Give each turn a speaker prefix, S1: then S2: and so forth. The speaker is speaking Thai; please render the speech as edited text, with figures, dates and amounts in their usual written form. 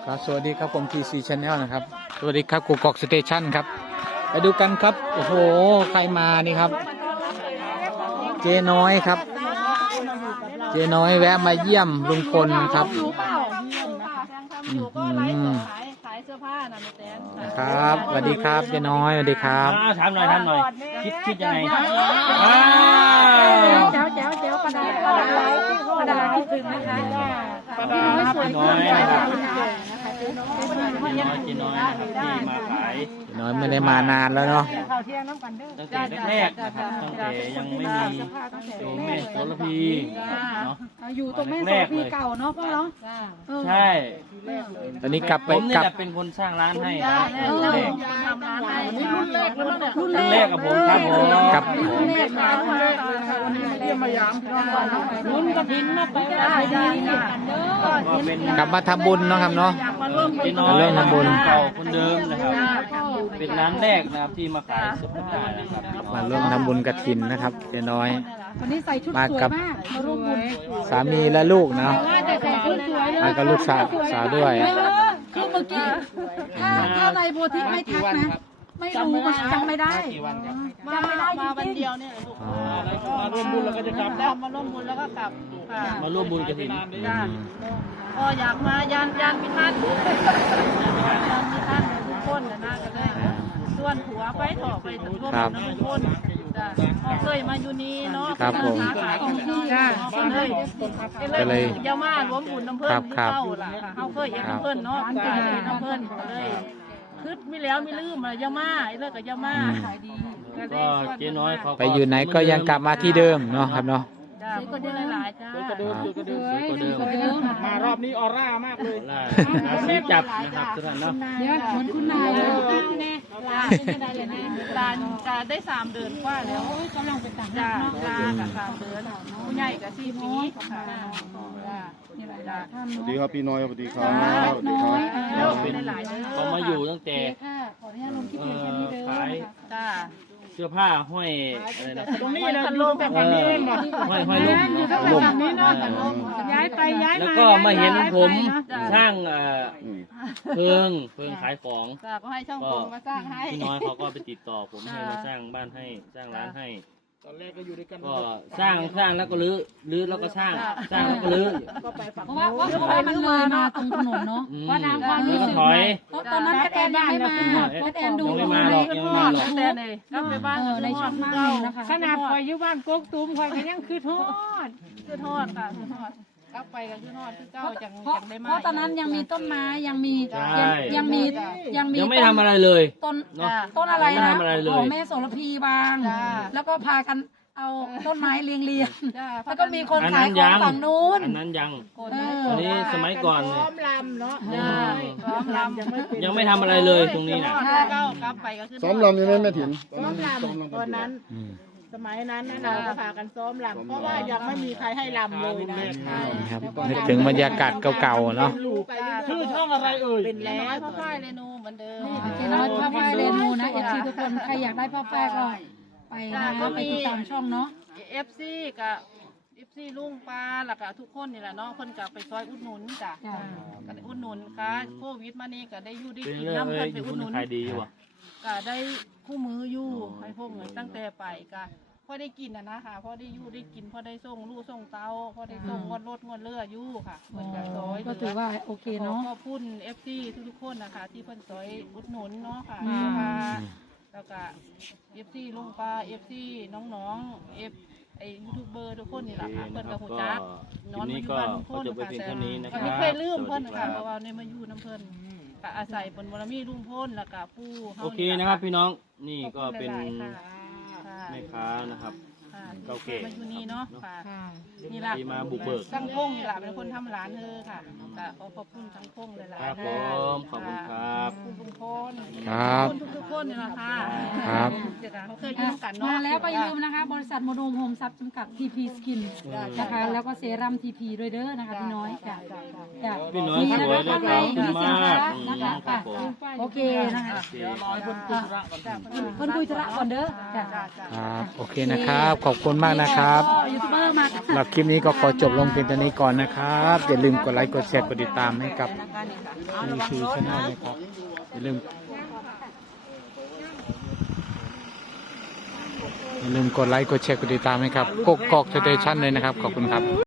S1: ครับสวัสดีครับผม TC Channel นะครับสวัสดีครับกูกอกสเตชันครับไปดูกันครับโอ้โหใครมานี่ครับเจ๊น้อยครับเจ๊น้อยแวะมาเยี่ยมลุงพลครับ
S2: ขายเสื้อผ้านะแม่แตน
S1: ครับสวัสดีครับเจ๊น้อยสวัสดีครับ
S3: ถามหน่อยคิดยังไง
S2: เจ้าประดาคิดถึงนะคะประดาสวยมาก
S3: จีน้อยที่มาขาย
S1: เจ๊น้อยไม่ได้มานานแล้วเนาะ
S3: ตั้งแต่แรกๆนะครับตั้งแต่ยังไม่มีโยมแม่โสระพีเนาะ
S2: อยู่ตรงแม่โสพีเก่าเนาะพ่อเนาะ
S3: ใช่
S1: ตอนนี้กลับไป
S3: ผมนี่
S1: กลับ
S3: แหละเป็นคนสร้างร้านให้นะ
S2: ทำร้านให้รุ่นแรกแล้วเนี่ย
S3: รุ่นแรกกับผมครับผม
S1: กลับ
S2: เยี่ยมมายามรุ่นกระถินมาไปได้ดี
S3: ก็เป็น
S1: กลับมาทำบุญเนาะครับเนาะ
S3: จีน้อยเก่าคนเดิมนะครับเป็นร้านแรกนะครับที่มาขายเสื้อผ้านะครับ
S1: มาร่วมทำบุญกฐินนะครับเจ๊น้อย
S2: วันนี้ใส่ชุดสวยมากมาร่วมบุญ
S1: สามีและลูกเนาะ
S2: แต่ใส่ชุดสวยเลย
S1: มากับลูกสาวด้วย
S2: คือเมื่อกี้ถ้าในโพธิไม่ทักนะไม่รู้จำไม่ได้จำไม่ได้มาวันเดียวเนี่ยลูก
S3: มาร่วมบุญแล้วก็จะกลับ
S2: มาร่วมบุญแล้วก็กลับค่ะ
S3: มาร่วมบุญกฐิน
S2: ก็อยากมายานมีท่านมีท่านทุกคนนะก็ได้ส่วนหัวไปถอไปร่วมทุกคนเคยมาอยู่นี่เนาะขายของที่ก็เลยยามาร่วมบุญน้ำเพิ่นเข้าล่ะเขาเคยเห็นน้ำเพิ่นเนาะน้ำเพิ่นเลยคืดไม่แล้วไม่ลืมอะไรยามาไอ้เลิกกับยามาขายดี
S3: ก็เจ๊น้อยเขา
S1: ไปอยู่ไหนก็ยังกลับมาที่เดิมเนาะครับเนาะ
S2: จ้าก็ได้หลายจ้า
S3: ก็เดิมมารอบนี้ออร่ามากเลยราศีจับนะครับทุกท่านเนาะ
S2: เดี๋ยวเหมือนคุณนายเลยลาเป็นยังไงเลยนะลาจะได้3 เดือนกว่าแล้วกำลังเป็นต่างจ้าลากับ3 เดือนผู้ใหญ่กับ4 ปีค่ะนี่แหละจ้า
S4: สวัสดีครับพี่น้อยสวัสดีครับสวัสดีครับ
S3: เราเป็นเขามาอยู่ตั้งแต่
S2: ขออนุญาตลงคลิปเลยกันนิดเดียว
S3: ขาย
S2: จ้า
S3: เสื้อผ้าห้อยอะไรนะ
S2: ตรงนี้นะลงแบบนี้เอง
S3: ห้อยล่ม
S2: ย้ายไปย้ายมา
S3: แล้วก็มาเห็นผมสร้างเพิงขายของ
S2: จ้าก็ให้ช่างผมมาสร้างให้
S3: พี่น้อยเขาก็ไปติดต่อผมให้มาสร้างบ้านให้สร้างร้านให้
S4: ตอนแรกก็อยู่ด้วยกัน
S3: ก็สร้างแล้วก็รื้อแล้วก็สร้างแล้วก็รื้อ
S2: เพราะว่ามันเลยมาตรงถนนเนาะว่าทางความ
S3: แล้ว
S2: รู้
S3: ก็
S2: สึก
S3: ถอย
S2: ตอนนั้นแอดยังไม่มาแอดดู
S3: ยังไม่มาหรอกยังไม่มาหรอก
S2: แต่ในก็ไปบ้านในช่องเรานะคะ
S5: ขนาดคอยอยู่บ้านกกตูมคอยก็ยังคือทอด
S2: คือทอดค่ะคือทอดกลับไปก็คือทอดคือเจ้าจังได้มา
S5: เพราะตอนนั้นยังมีต้นไม้ยังมี
S3: ใช่
S5: ยังมี
S3: ยังไม่ทำอะไรเลย
S5: ต้น
S3: เนาะ
S5: ต้นอะไร
S3: ไม่
S5: นะ
S3: ทำอะไรเลย
S5: ของแม่โสระพีบาง แล้วก็พากันเอาต้นไม้เรียงแล้วก็มีคน
S3: อัน
S5: ขา
S3: นั้
S5: ย
S3: น
S5: ขอ
S3: ยัง ง
S5: ฝั่งนู้น
S3: อันนั้นยัง
S5: เออ
S3: อันนี้สมัยก่อนเนี่ย
S2: ซ้อมลำ
S3: ยังไม่ทำอะไรเลยตรงนี้นะ
S2: เจ้ากลับไปก็คือ
S4: ซ้อมลำยังไงแม่ถิ่นตอนนั้นซ้อมลำ
S6: ตอนนั้น สมัยนั้นนะเราก็พากันซ้อมลำเพราะว่ายังไม่มีใครให้ลำเลยนะ
S1: ครับนึกถึงบรรยากาศเก่าๆเนาะ
S3: ชื่อช่องอะไรเอ่ย
S6: เป็น
S2: แล้
S6: แล้ว ว
S2: พ่อฝ้ายเรนูเหมือนเดิม
S5: เจ๊น้อยผ้าฝ้ายเรนูนะเอฟซีทุกคนใครอยากได้ผ้าฝ้ายก็ไปนะไปติดตามช่องเนาะ
S2: FC กับ FC ลุงปลาแล้วก็ทุกคนนี่แหละเนาะเพิ่นก็ไปซอยอุดหนุนจ้ะ
S5: จ้ะ
S2: ก็ได้อุดหนุนค่ะโควิดมานี่ก็ได้อยู่ได้
S3: เป็น
S2: กิน
S3: เรื่อง
S2: น้ำ
S3: เอ้
S2: เพิ่
S3: ย
S2: น
S3: อ
S2: ไป
S3: ยู่
S2: อุดหนุน
S3: ขายดีอยู่วะ
S2: ก็ได้คู่มืออยู่ให้พวกเหมือนตั้งแต่ไปก็พอได้กินนะคะพอได้อยู่ได้กินพอได้ส่งลูกส่งเต้าพอได้ส่งงวดรถงวดเรืออยู่ค่ะเพิ่นก็ซอย
S5: ก็ถือว่าโอเคเนาะ
S2: ขอบคุณ FC ทุกๆคนนะคะที่เพิ่นซอยอุดหนุนเนาะค่ะ
S5: อืม
S2: ค่ะแล้วก็ FC ลุงปลา FC น้องๆ ไอ้ยูทูบเบอร์ทุกคนนี่แหละค่ะเพิ่นก็ฮู้จัก
S3: ทีนี้ก็เขาจะไปเพียงเท่านี้นะค
S2: ก็
S3: รับ
S2: ไม่เคยลืมเพิ่นค่ะเพราะว่าในมาอยู่น้ำเพิ่นก็อาศัยบนบารมีลุงพ่นแล้วก็ปู่เฮา
S3: โอเคนะครับพี่น้องนี่ก็เป็น
S2: ขอบคุณหลายๆค่ะ
S3: แม่ค้านะครับ
S2: ค่ะ
S3: เก่าแก่
S2: มาอยู่นี่เนาะค่ะ
S5: ค่ะ
S2: นี่ล่ะ
S3: ที่มาบุกเบิก
S2: สังพงนี่ล่ะเป็นคนทำร้านเธอค่ะก็ขอบคุณสังพงหลายๆ
S3: ครับผ
S2: ค่ะ
S3: มขอบคุณครับ
S2: ขอบคุณลุงพล
S1: ครับ
S2: ขอบคุณทุกๆคนนี่ล่ะค่ะ
S1: ครับ
S2: เดี๋ยวเขาเคยอยู่กันเนาะ
S5: มาแล้วก็อย่าลืมนะคะ บริษัทโมโนมโฮมซับจำกัด TP Skin นะคะแล้วก็เซรั่ม TP ด้วยเด้อนะคะพี่น้อยจ้ะจ้ะ
S3: พี่น้อยสวยและขอบคุณมาก
S5: นะคะ
S3: ผม
S5: โอเคนะคะ
S3: เดี๋ยวรอให้คนคุยธุระก่อน
S5: เพิ่นคุยธุระก่อนเด้อจ้ะ
S1: ครับโอเคนะครับ ขอบคุณมากนะครับ
S5: ยูทูบเบอร์มา
S1: สำหรับคลิปนี้ก็ขอจบลงเพียงเท่านี้ก่อนนะครับอย่าลืมกดไลค์กดแชร์กดติดตามให้กับนี่คือช่องนะครับอย่าลืมกดไลค์กดแชร์กดติดตามให้ครับกกอกสเตชันเลยนะครับขอบคุณครับ